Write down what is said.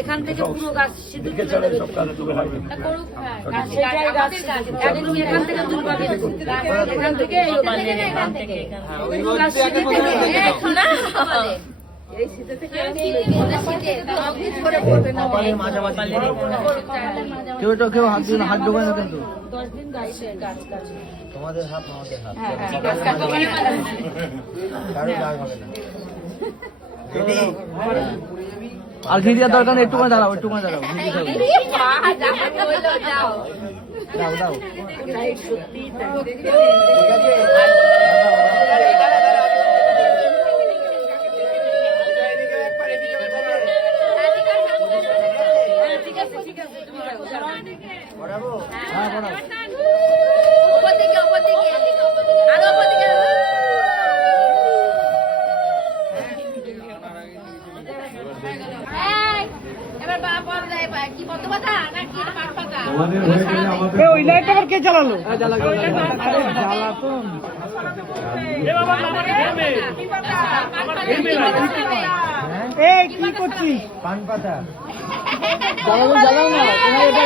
এখান থেকে পুরো গাছ সিঁদুর তুলে দেবে। করুক, তুমি এখান থেকে দুল পাবে, এখান থেকে গাছ সিঁদুর তুলে দেবে। না, এই শীতে থেকে কেউ হাত দিন, হাত ঢোকায় না কিন্তু 10 দিন গাছ তোমাদের হাত আমাদের হাত আর ঘি দেওয়ার দরকার নেই, একটুখানি দাঁড়াও, একটুখানি দাঁড়াও, ঘি দিতে হবে। দাও দাও হ্যাঁ পড়াও। ওই লাইটটা আবার কে জ্বালালো? জ্বালাতন এই কি করছিস? পান পাতা জ্বালাও না, তোমার এটা